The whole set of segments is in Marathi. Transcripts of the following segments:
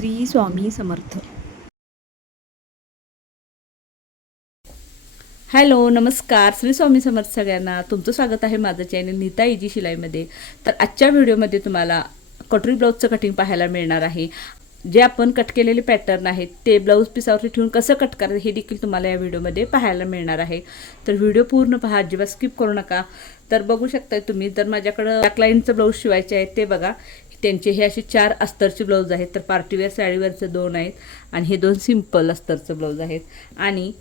श्री स्वामी समर्थ. हॅलो, नमस्कार. श्री स्वामी समर्थ सगळ्यांना. तुमचं स्वागत आहे माझं चॅनल नीता इजी शिलाईमध्ये. तर आजच्या व्हिडिओमध्ये तुम्हाला कटोरी ब्लाऊजचं कटिंग पाहायला मिळणार आहे. जे आपण कट केलेले पॅटर्न आहेत ते ब्लाऊज पिसावरती ठेवून कसं कट करायचं हे देखील तुम्हाला या व्हिडिओमध्ये पाहायला मिळणार आहे. तर व्हिडिओ पूर्ण पहा, अजिबात स्किप करू नका. तर बघू शकताय तुम्ही, तर माझ्याकडं बॅकलाईनचं ब्लाऊज शिवायचे आहेत ते बघा. त्यांचे हे असे 4 अस्तरचे ब्लाऊज आहेत. तर पार्टीवेअर साडीवरचे 2 आहेत आणि हे 2 सिंपल अस्तरचे ब्लाऊज आहेत. आणि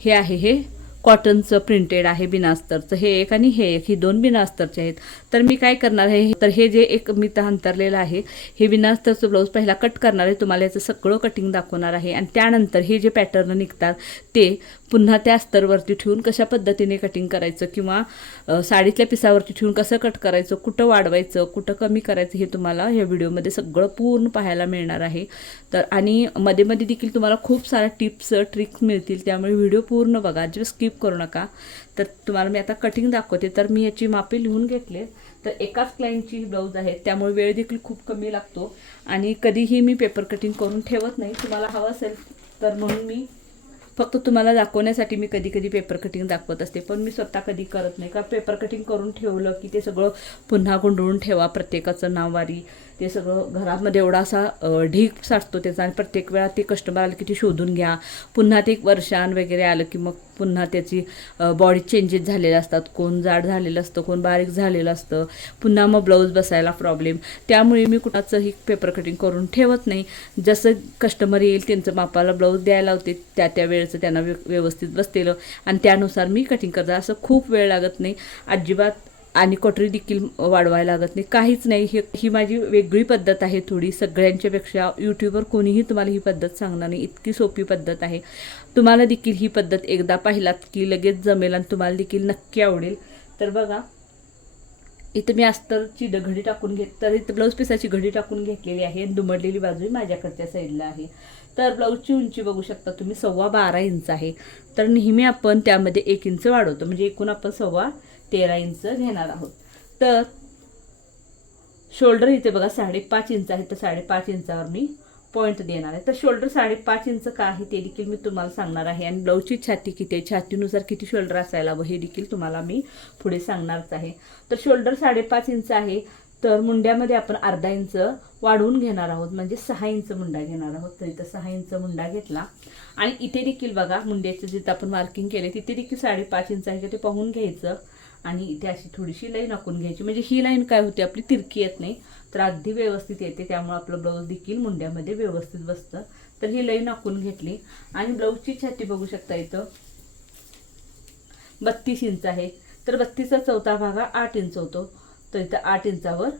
हे आहे हे कॉटनचं प्रिंटेड आहे बिना अस्तरचं, हे एक आणि हे एक, ही 2 बिना अस्तरचे आहेत. तर मी काय करणार आहे, तर हे जे एक मी अंतरलेलं आहे हे बिना अस्तरचं ब्लाऊज पहिला कट करणार आहे. तुम्हाला याचं सगळं कटिंग दाखवणार आहे आणि त्यानंतर हे जे पॅटर्न निघतात ते पुन्हा त्या अस्तरवरती ठेवून कशा पद्धतीने कटिंग करायचं किंवा साडीतल्या पिसावरती ठेवून कसं कट करायचं, कुठं वाढवायचं, कुठं कमी करायचं हे तुम्हाला या व्हिडिओमध्ये सगळं पूर्ण पाहायला मिळणार आहे. तर आणि मध्ये मध्ये देखील तुम्हाला खूप साऱ्या टिप्स ट्रिक्स मिळतील, त्यामुळे व्हिडिओ पूर्ण बघा, जे स्किप करू नका. तर तुम्हाला मी आता कटिंग दाखवते. तर मी याची मापे लिहून घेतले. तर एकाच क्लायंटची ब्लाऊज आहे, त्यामुळे वेळ देखील खूप कमी लागतो आणि कधीही मी पेपर कटिंग करून ठेवत नाही. तुम्हाला हवं असेल तर म्हणून मी फक्त तुम्हाला दाखवण्यासाठी मी कधी कधी पेपर कटिंग दाखवत असते, पण मी स्वतः कधी करत नाही. का पेपर कटिंग करून ठेवलं की ते सगळं पुन्हा गुंडळून ठेवा, प्रत्येकाचं नाववारी ते सगळं घरामध्ये एवढा असा ढीक साचतो त्याचा आणि प्रत्येक वेळा ते कस्टमर आलं की ते शोधून घ्या. पुन्हा ते वर्षान वगैरे आलं की मग पुन्हा त्याची बॉडी चेंजेस झालेले असतात, कोण जाड झालेलं असतं, कोण बारीक झालेलं असतं, पुन्हा मग ब्लाऊज बसायला प्रॉब्लेम. त्यामुळे मी कुणाचंही पेपर कटिंग करून ठेवत नाही. जसं कस्टमर येईल त्यांचं मापाला ब्लाऊज द्यायला होते, त्या वेळेचं त्यांना व्यवस्थित बसतेलं आणि त्यानुसार मी कटिंग करते. असं खूप वेळ लागत नाही अजिबात आणि कटोरी देखील वाढवायला लागत नाही, काहीच नाही. ही माझी वेगळी पद्धत आहे थोडी, सगळ्यांच्यापेक्षा. यूट्यूबवर कोणीही तुम्हाला ही पद्धत सांगणार नाही, इतकी सोपी पद्धत आहे. तुम्हाला देखील ही पद्धत एकदा पाहिलात की लगेच जमेल आणि तुम्हाला देखील नक्की आवडेल. तर बघा, इथं मी अस्तरची घडी टाकून तर इथं ब्लाऊज पिसाची घडी टाकून घेतलेली आहे आणि दुमडलेली बाजू माझ्याकडच्या साईडला आहे. तर ब्लाऊजची उंची बघू शकता तुम्ही 12.25 इंच आहे. तर नेहमी आपण त्यामध्ये 1 इंच वाढवतो, म्हणजे एकूण आपण 13.25 इंच घेणार आहोत. तर शोल्डर इथे बघा 5.5 इंच आहे, तर 5.5 इंचावर मी पॉईंट देणार आहे. तर शोल्डर 5.5 इंच का आहे ते देखील मी तुम्हाला सांगणार आहे आणि ब्लाऊजची छाती किती आहे, छातीनुसार किती शोल्डर असायला हवं हे देखील तुम्हाला मी पुढे सांगणारच आहे. तर शोल्डर 5.5 इंच आहे, तर मुंड्यामध्ये आपण अर्धा इंच वाढवून घेणार आहोत, म्हणजे 6 इंच मुंडा घेणार आहोत. तर इथं 6 इंच मुंडा घेतला आणि इथे देखील बघा मुंड्याचं जिथं आपण मार्किंग केले तिथे देखील 5.5 इंच आहे, ते पाहून घ्यायचं आणि इथे अशी थोडीशी लाईन आखून घ्यायची, म्हणजे ही लाईन काय होते आपली तिरकी येत नाही, तर अगदी व्यवस्थित येते. त्यामुळे आपलं ब्लाऊज देखील मुंड्यामध्ये व्यवस्थित बसतं. तर ही लाईन आखून घेतली आणि ब्लाऊजची छाती बघू शकता इथं 32 इंच आहे. तर 32चा चौथा भाग 8 इंच होतो, तर इथं 8 इंचावर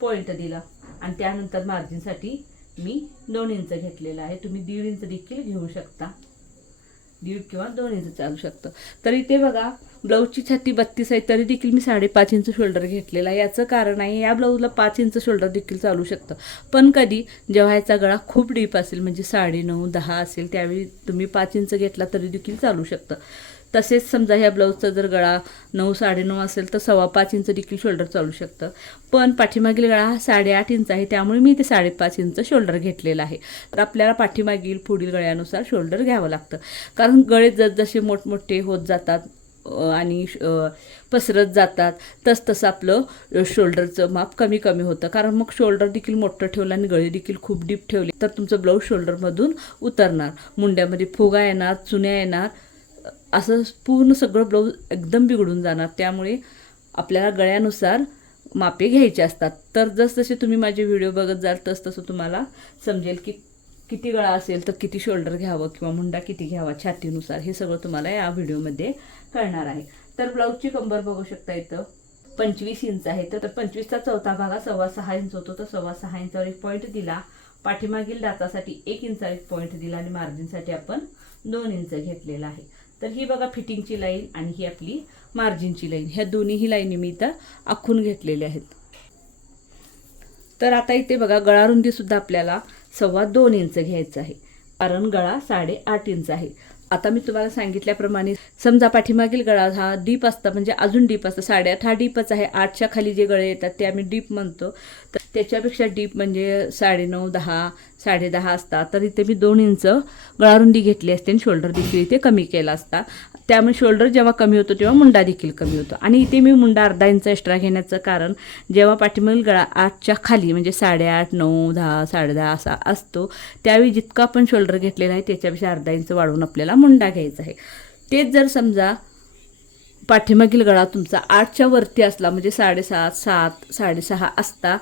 पॉईंट दिला आणि त्यानंतर मार्जिनसाठी मी 2 इंच घेतलेला आहे. तुम्ही 1.5 इंच देखील घेऊ शकता, 1.5 किंवा 2 इंच चालू शकतं. तर इथे बघा ब्लाऊजची छाती 32 आहे, तरी देखील मी 5.5 इंच शोल्डर घेतलेला आहे. याचं कारण आहे, या ब्लाऊजला 5 इंच शोल्डर देखील चालू शकतं, पण कधी जेव्हा याचा गळा खूप डीप असेल, म्हणजे 9.5-10 असेल, त्यावेळी तुम्ही 5 इंच घेतला तरी देखील चालू शकतं. तसेच समजा ह्या ब्लाऊजचा जर गळा 9-9.5 असेल तर 5.25 इंच देखील शोल्डर चालू शकतं. पण पाठीमागील गळा हा 8.5 इंच आहे, त्यामुळे मी इथे 5.5 इंच शोल्डर घेतलेला आहे. तर आपल्याला पाठीमागील पुढील गळ्यानुसार शोल्डर घ्यावं लागतं, कारण गळे जसजसे मोठमोठे होत जातात आणि पसरत जातात तसतसं आपलं शोल्डरचं माप कमी कमी होतं. कारण मग शोल्डर देखील मोठं ठेवलं आणि गळे देखील खूप डीप ठेवले तर तुमचं ब्लाऊज शोल्डरमधून उतरणार, मुंड्यामध्ये फुगा येणार, चुन्या येणार, असं पूर्ण सगळं ब्लाऊज एकदम बिघडून जाणार. त्यामुळे आपल्याला गळ्यानुसार मापे घ्यायचे असतात. तर जसजसे तुम्ही माझे व्हिडिओ बघत जाल तसतसं तुम्हाला समजेल की किती गळा असेल तर किती शोल्डर घ्यावं किंवा मुंडा किती घ्यावा छातीनुसार, हे सगळं तुम्हाला या व्हिडिओमध्ये कळणार आहे. तर ब्लाऊजची कंबर बघू शकता इथं 25 इंच आहे, तर 25चा चौथा भाग 6.25 इंच होतो, तर 6.25 इंचावर एक पॉईंट दिला. पाठीमागील दातासाठी 1 इंचावर एक पॉईंट दिला आणि मार्जिनसाठी आपण 2 इंच घेतलेला आहे. तर ही बघा फिटिंगची लाईन आणि ही आपली मार्जिनची लाईन, ह्या दोन्हीही लाईनी मी इथं आखून घेतलेल्या आहेत. तर आता इथे बघा गळा रुंदी सुद्धा आपल्याला 2.25 इंच घ्यायचं आहे, कारण गळा 8.5 इंच आहे. आता मी तुम्हाला सांगितल्याप्रमाणे समजा पाठीमागील गळा हा डीप असता, म्हणजे अजून डीप असतं, 8.5 हा डीपच आहे. 8च्या खाली जे गळे येतात ते आम्ही डीप म्हणतो. तर त्याच्यापेक्षा डीप म्हणजे 9.5 10 10.5 असता तर इथे मी 2 इंच गळारुंदी घेतली असते आणि शोल्डर देखील इथे कमी केला असता. त्यामुळे शोल्डर जेव्हा कमी होतो तेव्हा मुंडा देखील कमी होतो. आणि इथे मी मुंडा अर्धा इंच एक्स्ट्रा घेण्याचं कारण, जेव्हा पाठीमागील गळा 8च्या खाली म्हणजे 8.5 9 10 10.5 असा असतो, त्यावेळी जितका आपण शोल्डर घेतलेला आहे त्याच्यापेक्षा अर्धा इंच वाढवून आपल्याला मुंडा घ्यायचा आहे. तेच जर समजा पाठीमागील गळा तुमचा 8च्या वरती असला म्हणजे 7.5 7 6.5 असता,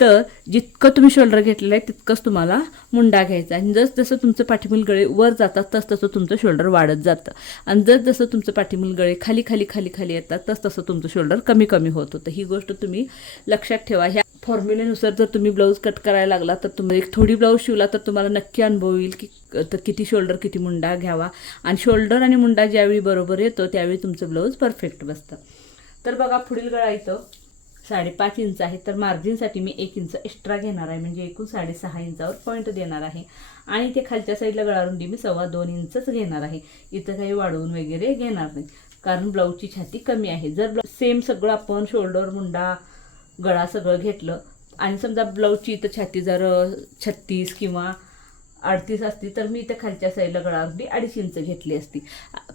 तर जितकं तुम्ही शोल्डर घेतलेलं आहे तितकंच तुम्हाला मुंडा घ्यायचा आहे. जसं तुमचं पाठीमागील गळे वर जातात तसं तुमचं शोल्डर वाढत जातं. आणि जसं तुमचं पाठीमागील गळे खाली खाली खाली खाली येतात तसं तुमचं शोल्डर कमी कमी होत होतं. ही गोष्ट तुम्ही लक्षात ठेवा. ह्या फॉर्म्युलेनुसार जर तुम्ही ब्लाऊज कट करायला लागला तर तुम्ही एक थोडी ब्लाऊज शिवला तर तुम्हाला नक्की अनुभव येईल की किती शोल्डर किती मुंडा घ्यावा. आणि शोल्डर आणि मुंडा ज्यावेळी बरोबर येतो त्यावेळी तुमचं ब्लाऊज परफेक्ट बसतं. तर बघा, पुढील गळा इथं 5.5 इंच आहे, तर मार्जिनसाठी मी 1 इंच एक्स्ट्रा घेणार आहे, म्हणजे एकूण 6.5 इंचावर पॉईंट देणार आहे. आणि ते खालच्या साईडला गळारुंदी मी 2.25 इंचच घेणार आहे. इथं काही वाढवून वगैरे घेणार नाही, कारण ब्लाऊजची छाती कमी आहे. जर सेम सगळं आपण शोल्डर मुंडा गळा सगळं घेतलं आणि समजा ब्लाऊजची इथं छाती जर 36 किंवा 38 असती तर मी इथं खालच्या साईडला गळारुंदी 2.5 इंच घेतली असती,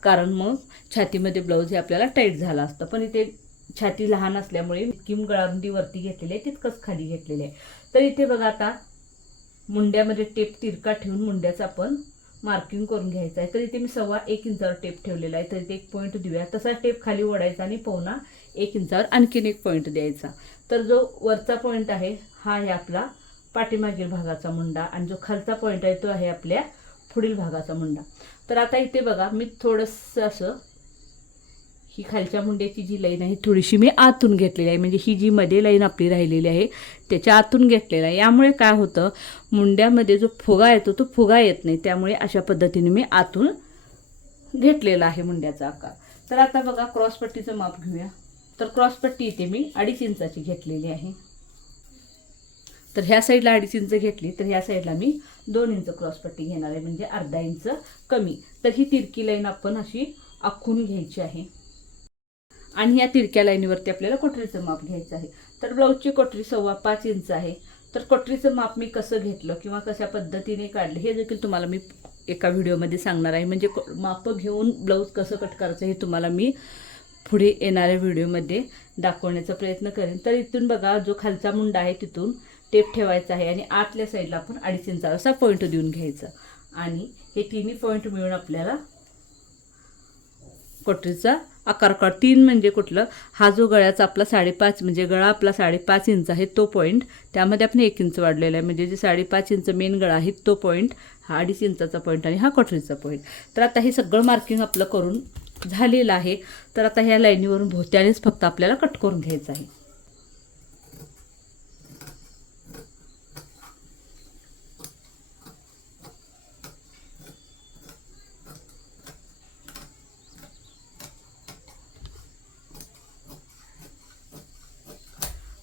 कारण मग छातीमध्ये ब्लाऊज हे आपल्याला टाईट झाला असतं. पण इथे छाती लहान असल्यामुळे किम गळारुंदी वरती घेतलेली आहे तितकंच खाली घेतलेले आहे. तर इथे बघा, आता मुंड्यामध्ये टेप तिरका ठेवून मुंड्याचं आपण मार्किंग करून घ्यायचं आहे. तर इथे मी 1.25 इंचावर टेप ठेवलेला आहे, तर इथे एक पॉईंट देऊया. तसा टेप खाली ओढायचा आणि 1.25 इंचावर आणखीन एक पॉईंट द्यायचा. तर जो वरचा पॉईंट आहे हा आहे आपला पाठीमागील भागाचा मुंडा आणि जो खालचा पॉईंट आहे तो आहे आपल्या पुढील भागाचा मुंडा. तर आता इथे बघा, मी थोडंसं असं ही खालच्या मुंड्याची जी लाईन आहे थोडीशी मी आतून घेतलेली आहे, म्हणजे ही जी मध्ये लाईन आपली राहिलेली आहे त्याच्या आतून घेतलेला आहे. यामुळे काय होतं, मुंड्यामध्ये जो फुगा येतो तो फुगा येत नाही, त्यामुळे अशा पद्धतीने मी आतून घेतलेला आहे मुंड्याचा आकार. तर आता बघा, क्रॉसपट्टीचं माप घेऊया. तर क्रॉसपट्टी इथे मी 2.5 इंचाची घेतलेली आहे. तर ह्या साईडला 2.5 इंच घेतली, तर ह्या साईडला मी 2 इंच क्रॉसपट्टी घेणार आहे, म्हणजे अर्धा इंच कमी. तर ही तिरकी लाईन आपण अशी आखून घ्यायची आहे आणि या तिरक्या लाईनीवरती आपल्याला कोटरीचं माप घ्यायचं आहे. तर ब्लाऊजची कोटरी 5.25 इंच आहे. तर कोटरीचं माप मी कसं घेतलं किंवा कशा पद्धतीने काढलं हे देखील तुम्हाला मी एका व्हिडिओमध्ये सांगणार आहे. म्हणजे मापं घेऊन ब्लाऊज कसं कट करायचं हे तुम्हाला मी पुढे येणाऱ्या व्हिडिओमध्ये दाखवण्याचा प्रयत्न करेन. तर इथून बघा, जो खालचा मुंडा आहे तिथून टेप ठेवायचा आहे आणि आतल्या साईडला आपण 2.5 इंचाचा असा पॉईंट देऊन घ्यायचा आणि हे तिन्ही पॉईंट मिळून आपल्याला कोटरीचा आकार काढ. 3 म्हणजे कुठलं, हा जो गळ्याचा आपला 5.5 म्हणजे गळा आपला 5.5 इंच आहे तो पॉईंट, त्यामध्ये आपण 1 इंच वाढलेला आहे, म्हणजे जे 5.5 इंच मेन गळा आहे तो पॉईंट, हा 2.5 इंचाचा पॉईंट आणि हा कोटरीचा पॉईंट. तर आता हे सगळं मार्किंग आपलं करून झालेलं आहे. तर आता ह्या लाईनीवरून भोवत्यानेच फक्त आपल्याला कट करून घ्यायचं आहे.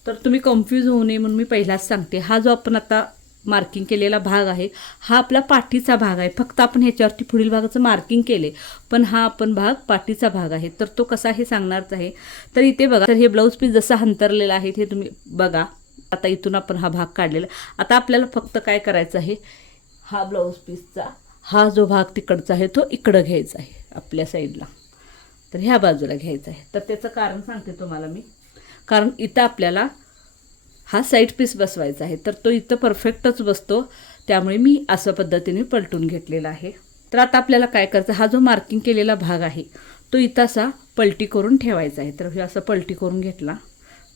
तर तुम्ही कन्फ्यूज होऊ नये म्हणून मी पहिलाच सांगते, हा जो आपण आता मार्किंग केलेला भाग आहे हा आपला पाठीचा भाग आहे. फक्त आपण ह्याच्यावरती पुढील भागाचं मार्किंग केले, पण हा आपण भाग पाठीचा भाग आहे. तर तो कसा हे सांगणारच आहे. तर इथे बघा, तर हे ब्लाऊज पीस जसं अंतरलेलं आहे हे तुम्ही बघा. आता इथून आपण हा भाग काढलेला. आता आपल्याला फक्त काय करायचं आहे, हा ब्लाऊज पीसचा हा जो भाग तिकडचा आहे तो इकडं घ्यायचा आहे आपल्या साईडला, तर ह्या बाजूला घ्यायचा आहे. तर त्याचं कारण सांगते तुम्हाला मी, कारण इथं आपल्याला हा साईड पीस बसवायचा आहे, तर तो इथं परफेक्टच बसतो, त्यामुळे मी असं पद्धतीने पलटून घेतलेला आहे. तर आता आपल्याला काय करायचं, हा जो मार्किंग केलेला भाग आहे तो इथं असा पलटी करून ठेवायचा आहे. तर हे असं पलटी करून घेतला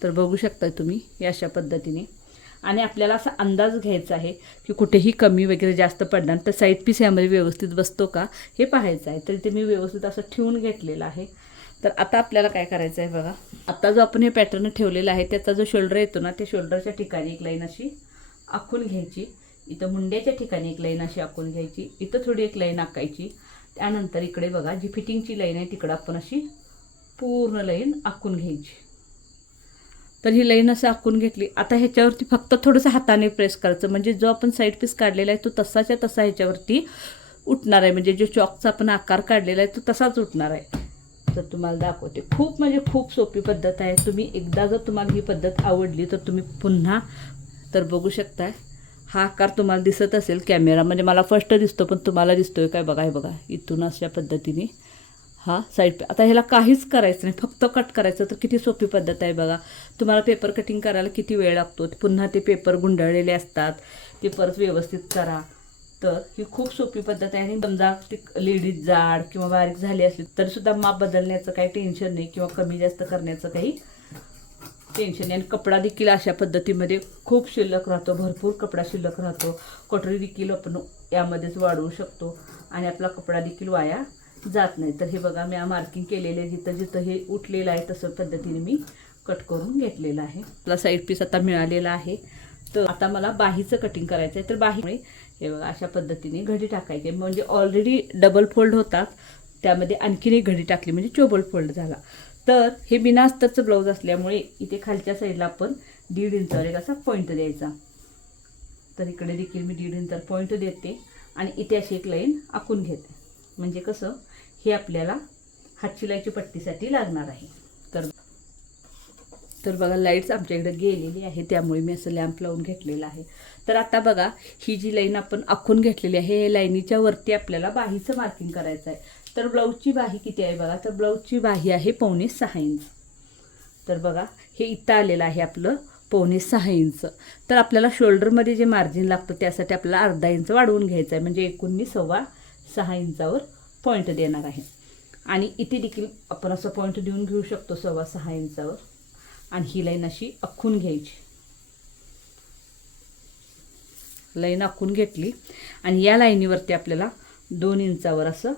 तर बघू शकता तुम्ही या अशा पद्धतीने. आणि आपल्याला असा अंदाज घ्यायचा आहे की कुठेही कमी वगैरे जास्त पडणार, तर साईड पीस यामध्ये व्यवस्थित बसतो का हे पाहायचं आहे. तर इथे मी व्यवस्थित असं ठेवून घेतलेलं आहे. तर आता आपल्याला काय करायचं आहे बघा, आता जो आपण हे पॅटर्न ठेवलेला आहे त्याचा जो शोल्डर येतो ना, त्या शोल्डरच्या ठिकाणी एक लाईन अशी आखून घ्यायची. इथं मुंड्याच्या ठिकाणी एक लाईन अशी आखून घ्यायची, इथं थोडी एक लाईन आखायची. त्यानंतर इकडे बघा, जी फिटिंगची लाईन आहे तिकडं आपण अशी पूर्ण लाईन आखून घ्यायची. तर ही लाईन असं आखून घेतली. आता ह्याच्यावरती फक्त थोडंसं हाताने प्रेस करायचं, म्हणजे जो आपण साईड पीस काढलेला आहे तो तसाच्या तसा ह्याच्यावरती उठणार आहे. म्हणजे जो चॉकचा आपण आकार काढलेला आहे तो तसाच उठणार आहे. तर तुम्हाला दाखवते, खूप म्हणजे खूप सोपी पद्धत आहे. तुम्ही एकदा जर तुम्हाला ही पद्धत आवडली तर तुम्ही पुन्हा तर बघू शकताय हा आकार तुम्हाला दिसत असेल कॅमेरामध्ये, मला फर्स्ट दिसतो पण तुम्हाला दिसतोय काय बघा. हे बघा इथून अशा पद्धतीने हा साईड. आता ह्याला काहीच करायचं नाही, फक्त कट करायचं. तर किती सोपी पद्धत आहे बघा. तुम्हाला पेपर कटिंग करायला किती वेळ लागतो, पुन्हा ते पेपर गुंडाळलेले असतात, ते परत व्यवस्थित करा. तर ही खूप सोपी पद्धत आहे. आणि समजा ती लेडीज जाड किंवा बारीक झाली असली तरी सुद्धा माप बदलण्याचं काही टेन्शन नाही किंवा कमी जास्त करण्याचं काही टेन्शन नाही. आणि कपडा देखील अशा पद्धतीमध्ये खूप शिल्लक राहतो, भरपूर कपडा शिल्लक राहतो. कटोरी देखील आपण यामध्येच वाढवू शकतो आणि आपला कपडा देखील वाया जात नाही. तर हे बघा मी मार्किंग केलेले जिथं जिथं हे उठलेलं आहे तसं पद्धतीने मी कट करून घेतलेलं आहे. आपला साईड पीस आता मिळालेला आहे. तर आता मला बाहीचं कटिंग करायचं आहे. तर बाहीमुळे हे बघा अशा पद्धतीने घडी टाकायची, म्हणजे ऑलरेडी डबल फोल्ड होतात, त्यामध्ये आणखीन एक घडी टाकली म्हणजे चोबल फोल्ड झाला. तर हे बिना अस्तरचं ब्लाऊज असल्यामुळे इथे खालच्या साईडला आपण 1.5 इंचावर एक असा पॉईंट द्यायचा. तर इकडे देखील मी 1.5 इंचावर पॉईंट देते आणि इथे अशी एक लाईन आखून घेते. म्हणजे कसं हे आपल्याला हातशिलाईची पट्टीसाठी लागणार आहे. तर बघा लाईट्स आमच्या इकडे गेलेली आहे, त्यामुळे मी असं लॅम्प लावून घेतलेला आहे. तर आता बघा ही जी लाईन आपण आखून घेतलेली आहे, हे लाईनीच्या वरती आपल्याला बाहीचं मार्किंग करायचं आहे. तर ब्लाऊजची बाही किती आहे बघा. तर ब्लाऊजची बाही आहे 5.25 इंच. तर बघा हे इथं आलेलं आहे आपलं 5.25 इंच. तर आपल्याला शोल्डरमध्ये जे मार्जिन लागतं त्यासाठी आपल्याला अर्धा इंच वाढवून घ्यायचं आहे, म्हणजे एकूण मी 6.25 इंचावर पॉईंट देणार आहे. आणि इथे देखील आपण असं पॉईंट देऊन घेऊ शकतो 6.25 इंचावर. आणि ही लाईन अशी आखून घ्यायची. लाईन आखून घेतली आणि या लाईनीवरती आपल्याला 2 इंचावर असं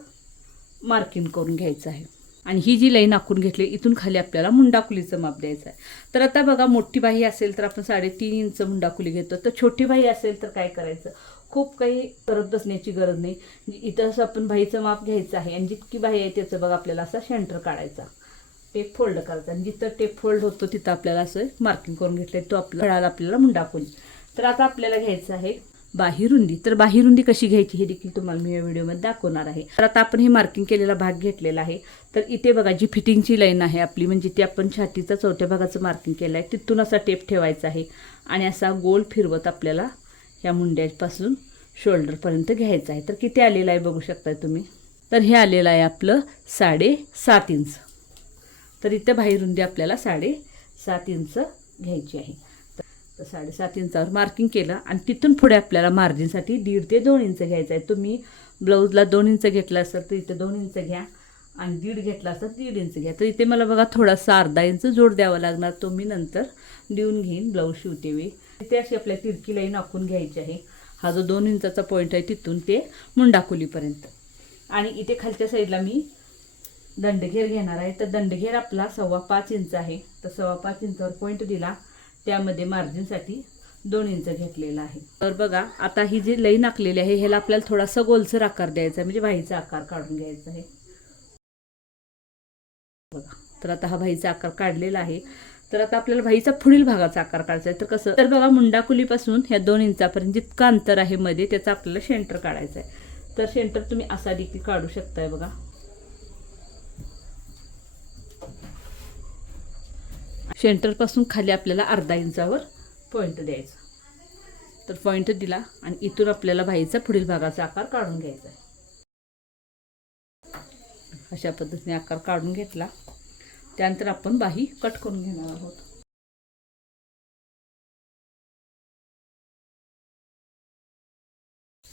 मार्किंग करून घ्यायचं आहे. आणि ही जी लाईन आखून घेतली इथून खाली आपल्याला मुंडाकुलीचं माप द्यायचं आहे. तर आता बघा मोठी बाही असेल तर आपण 3.5 इंच मुंडाकुली घेतो. तर छोटी बाही असेल तर काय करायचं, खूप काही करत बसण्याची गरज नाही. इथं असं आपण बाहीचं माप घ्यायचं आहे आणि जितकी बाही आहे त्याचं बघा आपल्याला असा सेंटर काढायचा, टेप फोल्ड करायचा आणि जिथं टेप फोल्ड होतो तिथं आपल्याला असं मार्किंग करून घेतलं, तो आपल्याला मुंडाकुली. तर आता आपल्याला घ्यायचं आहे बाही रुंदी. तर बाही रुंदी कशी घ्यायची हे देखील तुम्हाला मी या व्हिडिओमध्ये दाखवणार आहे. तर आता आपण हे मार्किंग केलेला भाग घेतलेला आहे. तर इथे बघा जी फिटिंगची लाईन आहे आपली, म्हणजे ती आपण छातीचा चौथ्या भागाचं मार्किंग केलं आहे, तिथून असा टेप ठेवायचा आहे आणि असा गोल फिरवत आपल्याला ह्या मुंड्यापासून शोल्डरपर्यंत घ्यायचं आहे. तर किती आलेलं आहे बघू शकताय तुम्ही. तर हे आलेलं आहे आपलं 7.5 इंच. तर इथे बाही रुंदी आपल्याला 7.5 इंच घ्यायची आहे. तर 7.5 इंचावर मार्किंग केलं आणि तिथून पुढे आपल्याला मार्जिनसाठी 1.5 ते 2 इंच घ्यायचं आहे. तुम्ही ब्लाऊजला 2 इंच घेतला असेल तर इथे 2 इंच घ्या आणि 1.5 घेतला असेल 1.5 इंच घ्या. तर इथे मला बघा थोडासा अर्धा इंच जोड द्यावा लागणार, तो मी नंतर देऊन घेईन ब्लाऊज शिवते वेळी. इथे अशी आपल्या तिरकी लाईन आखून घ्यायची आहे. हा जो 2 इंचाचा पॉईंट आहे तिथून ते मुंडाकुलीपर्यंत. आणि इथे खालच्या साईडला मी दंडघेर घेणार आहे. तर दंडघेर आपला 5.25 इंच आहे. तर 5.25 इंचावर पॉईंट दिला, त्यामध्ये मार्जिनसाठी 2 इंच घेतलेला आहे. तर बघा आता ही जी लाईन आखलेली आहे ह्याला आपल्याला थोडासा गोलसर आकार द्यायचा आहे, म्हणजे बाहीचा आकार काढून घ्यायचा आहे. बघा तर आता हा बाहीचा आकार काढलेला आहे. तर आता आपल्याला बाहीचा पुढील भागाचा आकार काढायचा आहे. तर कसं, तर बघा मुंडाकुलीपासून ह्या 2 इंचापर्यंत जितकं अंतर आहे मध्ये त्याचा आपल्याला सेंटर काढायचा आहे. तर सेंटर तुम्ही असा देखील काढू शकताय बघा. सेंटरपासून खाली आपल्याला अर्धा इंचावर पॉईंट द्यायचा. तर पॉईंट दिला आणि इथून आपल्याला बाहीचा पुढील भागाचा आकार काढून घ्यायचा आहे. अशा पद्धतीने आकार काढून घेतला, त्यानंतर आपण बाही कट करून घेणार आहोत.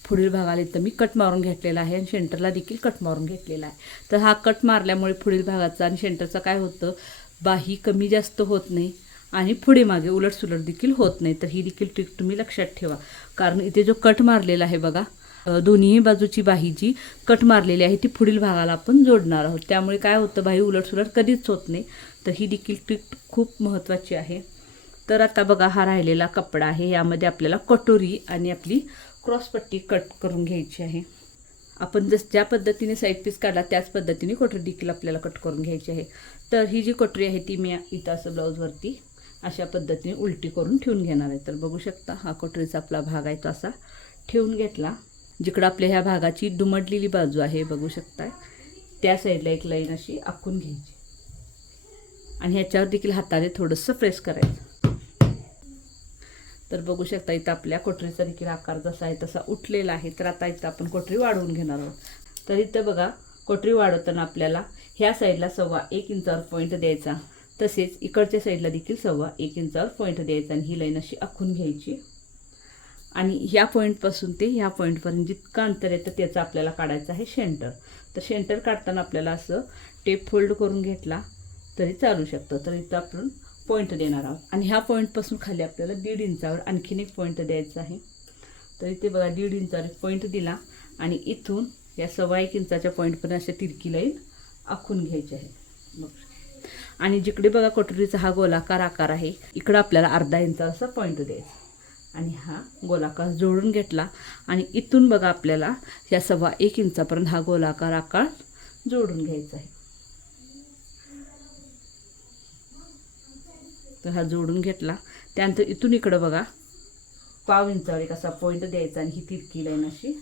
पुढील भागाला इथं मी कट मारून घेतलेला आहे आणि सेंटरला देखील कट मारून घेतलेला आहे. तर हा कट मारल्यामुळे पुढील भागाचा आणि सेंटरचा काय होतं, बाही कमी जास्त होत नाही आणि पुढे मागे उलटसुलट देखील होत नाही. तर ही देखील ट्रिक तुम्ही लक्षात ठेवा, कारण इथे जो कट मारलेला आहे बघा, दोन्ही बाजूची बाही जी कट मारलेली आहे ती पुढील भागाला आपण जोडणार आहोत. त्यामुळे काय होतं, बाही उलटसुलट कधीच होत नाही. तर ही देखील ट्रिक खूप महत्त्वाची आहे. तर आता बघा हा राहिलेला कपडा आहे, यामध्ये आपल्याला कटोरी आणि आपली क्रॉसपट्टी कट करून घ्यायची आहे. आपण ज्या पद्धतीने साईड पीस काढला त्याच पद्धतीने कटोरी देखील आपल्याला कट करून घ्यायची आहे. तर ही जी कटोरी आहे ती मी इथं असं ब्लाऊजवरती अशा पद्धतीने उलटी करून ठेवून घेणार आहे. तर बघू शकता हा कटोरीचा आपला भाग आहे तो असा ठेवून घेतला. जिकडं आपल्या ह्या भागाची दुमडलेली बाजू आहे बघू शकता, त्या साईडला एक लाईन अशी आखून घ्यायची आणि ह्याच्यावर देखील हाताने थोडंसं प्रेस करायचं. तर बघू शकता इथं आपल्या कोटरीचा देखील आकार जसा आहे तसा उठलेला आहे. तर आता इथं आपण कोटरी वाढवून घेणार आहोत. तर इथं बघा कोटरी वाढवताना आपल्याला ह्या साईडला 1.25 इंचावर पॉईंट द्यायचा, तसेच इकडच्या साईडला देखील 1.25 इंचावर पॉईंट द्यायचा आणि ही लाईन अशी आखून घ्यायची. आणि ह्या पॉईंटपासून ते ह्या पॉईंटपर्यंत जितकं अंतर येतं त्याचं आपल्याला काढायचं आहे सेंटर. तर सेंटर काढताना आपल्याला असं टेप फोल्ड करून घेतला तरी चालू शकतं. तर इथं आपण पॉईंट देणार आहोत आणि ह्या पॉईंटपासून खाली आपल्याला 1.5 इंचावर आणखीन एक पॉईंट द्यायचा आहे. तर इथे बघा 1.5 इंचावर पॉईंट दिला आणि इथून या 1.25 इंचाच्या पॉईंटपर्यंत अशा तिरकी लाईन आखून घ्यायची आहे. बघ, आणि जिकडे बघा कोटरीचा हा गोलाकार आकार आहे इकडं आपल्याला 1/2 इंचा असा पॉईंट द्यायचा आणि हा गोलाकार जोडून घेतला आणि इथून बघा आपल्याला या 1.25 इंचापर्यंत हा गोलाकार आकार जोडून घ्यायचा आहे. तर हा जोडून घेतला. त्यानंतर इथून इकडं बघा 1/2 इंचावर एक असा पॉईंट द्यायचा आणि ही तिरकी लाईन अशी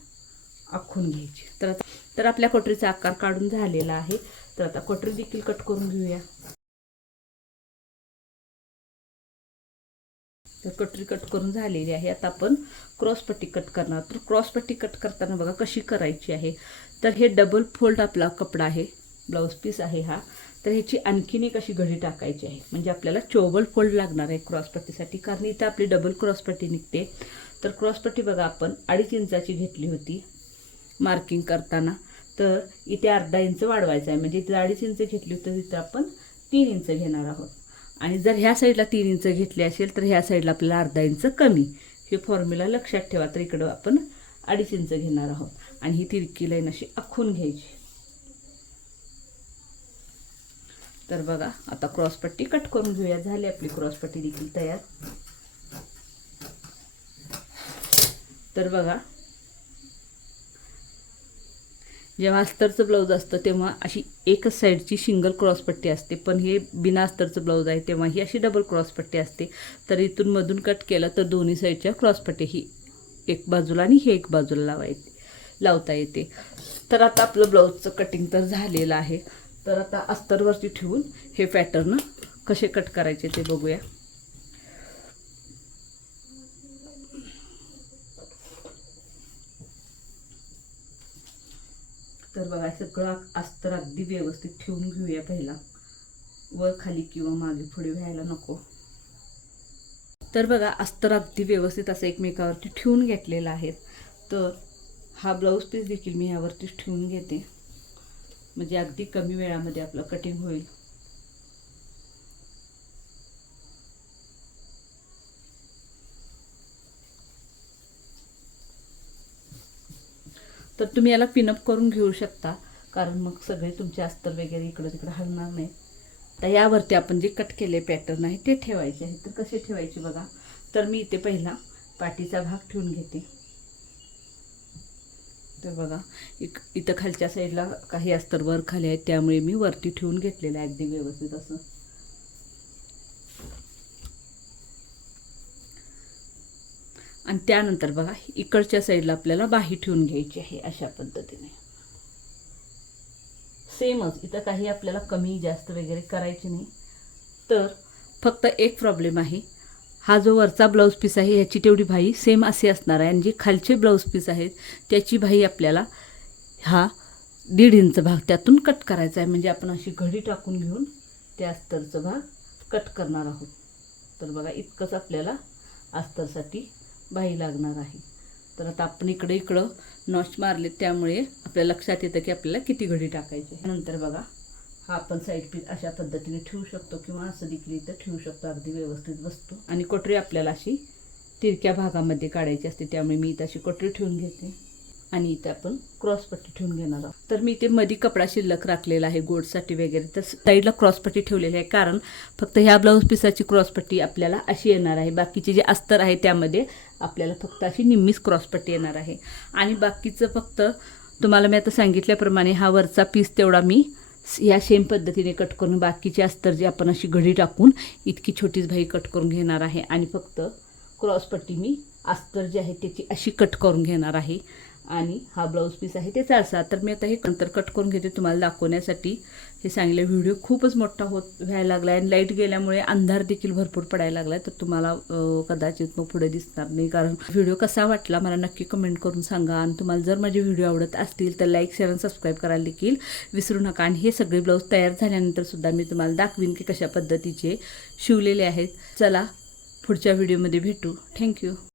आखून घ्यायची. तर आपल्या कोटरीचा आकार काढून झालेला आहे. तर आता कोटरी देखील कट करून घेऊया. तर कोटरी कट करून झालेली आहे. आता आपण क्रॉसपट्टी कट करणार. तर क्रॉसपट्टी कट करताना बघा कशी करायची आहे. तर हे डबल फोल्ड आपला कपडा आहे, ब्लाऊज पीस आहे हा. तर ह्याची आणखीन एक अशी घडी टाकायची आहे, म्हणजे आपल्याला चोबल फोल्ड लागणार आहे क्रॉसपट्टीसाठी, कारण इथं आपली डबल क्रॉसपट्टी निघते. तर क्रॉसपट्टी बघा आपण 2.5 इंचाची घेतली होती मार्किंग करताना. तर इथे 1/2 इंच वाढवायचं आहे, म्हणजे इथे 2.5 इंच घेतली होती तर इथं आपण 3 इंच घेणार आहोत. आणि जर ह्या साईडला 3 इंच घेतले असेल तर ह्या साईडला आपल्याला 1/2 इंच कमी. हे फॉर्म्युला लक्षात ठेवा. तर इकडं आपण 2.5 इंच घेणार आहोत आणि ही तिरकी लाईन अशी आखून घ्यायची. तर बघा आता क्रॉसपट्टी कट करून घेऊया. झाली आपली क्रॉसपट्टी देखील तयार. तर बघा जेव्हा अस्तरचं ब्लाऊज असतं तेव्हा अशी एकच साईडची सिंगल क्रॉसपट्टी असते, पण हे बिना अस्तरचं ब्लाऊज आहे तेव्हा ही अशी डबल क्रॉसपट्टी असते. तर इथून मधून कट केलं तर दोन्ही साईडच्या क्रॉसपट्टी ही एक बाजूला आणि ही एक बाजूला लावता येते. तर आता आपलं ब्लाऊजचं कटिंग तर झालेलं आहे. तर आता अस्तरवरती ठेवून हे पॅटर्न कसे कट करायचे ते बघूया. तर बघा सगळं अस्तर अगदी व्यवस्थित ठेवून घेऊया. पहिला वर खाली किंवा मागे पुढे व्हायला नको. तर बघा अस्तर अगदी व्यवस्थित असं एकमेकावरती ठेवून घेतलेलं आहे. तर हा ब्लाऊज पीस देखील मी यावरतीच ठेवून घेते, म्हणजे अगदी कमी वेळामध्ये आपलं कटिंग होईल. तर तुम्ही याला पिनअप करून घेऊ शकता, कारण मग सगळे तुमचे अस्तर वगैरे इकडं तिकडं हलणार नाही. तर यावरती आपण जे कट केले पॅटर्न आहे ते ठेवायचे आहे. तर कसे ठेवायचे बघा. तर मी इथे पहिला पाठीचा भाग ठेवून घेते. तर बघा इथं खालच्या साईडला काही अस्तर वर खाली आहेत, त्यामुळे मी वरती ठेवून घेतलेलं आहे अगदी व्यवस्थित असं. आणि त्यानंतर बघा इकडच्या साईडला आपल्याला बाही ठेवून घ्यायची आहे अशा पद्धतीने. सेमच इथं काही आपल्याला कमी जास्त वगैरे करायचे नाही. तर फक्त एक प्रॉब्लेम आहे, हा जो वरचा ब्लाऊज पीस आहे ह्याची तेवढी बाही सेम अशी असणार आहे आणि जे खालचे ब्लाऊज पीस आहेत त्याची बाही आपल्याला हा 1.5 इंच भाग त्यातून कट करायचा आहे, म्हणजे आपण अशी घडी टाकून घेऊन त्या अस्तरचा भाग कट करणार आहोत. तर बघा इतकंच आपल्याला अस्तरसाठी बाही लागणार आहे. तर आता आपण इकडं नॉच मारले त्यामुळे आपल्या लक्षात येतं की आपल्याला किती घडी टाकायची. नंतर बघा हा आपण साईड पीस अशा पद्धतीने ठेवू शकतो किंवा असं देखील इथं ठेवू शकतो, अगदी व्यवस्थित बसतो. आणि कोटरी आपल्याला अशी तिरक्या भागामध्ये काढायची असते, त्यामुळे मी इथं अशी कोटरी ठेवून घेते आणि इथं आपण क्रॉसपट्टी ठेवून घेणार आहोत. तर मी इथे मध्ये कपडा शिल्लक राखलेला आहे गोडसाठी वगैरे, तर साईडला क्रॉसपट्टी ठेवलेली आहे, कारण फक्त ह्या ब्लाऊज पीसाची क्रॉसपट्टी आपल्याला अशी येणार आहे. बाकीचे जे अस्तर आहे त्यामध्ये आपल्याला फक्त अशी निम्मीच क्रॉसपट्टी येणार आहे. आणि बाकीचं फक्त तुम्हाला मी आता सांगितल्याप्रमाणे हा वरचा पीस तेवढा मी या सेम पद्धतीने कट करून बाकीचे अस्तर जे आपण अशी घडी टाकून इतकी छोटीच बाही कट करून घेणार आहे. आणि फक्त क्रॉसपट्टी मी अस्तर जे आहे त्याची अशी कट करून घेणार आहे. आणि हा ब्लाऊज पीस आहे ते 4/6. तर मी आता हे नंतर कट करून घेते तुम्हाला दाखवण्यासाठी हे सांगितलं. व्हिडिओ खूपच मोठा व्हायला लागला आणि लाईट गेल्यामुळे अंधार देखील भरपूर पडायला लागला, तर तुम्हाला कदाचित मग पुढे दिसणार नाही. कारण व्हिडिओ कसा वाटला मला नक्की कमेंट करून सांगा. आणि तुम्हाला जर माझे व्हिडिओ आवडत असतील तर लाईक, शेअर आणि सबस्क्राईब करायला देखील विसरू नका. आणि हे सगळे ब्लाऊज तयार झाल्यानंतर सुद्धा मी तुम्हाला दाखवीन की कशा पद्धतीचे शिवलेले आहेत. चला पुढच्या व्हिडिओमध्ये भेटू. थँक्यू.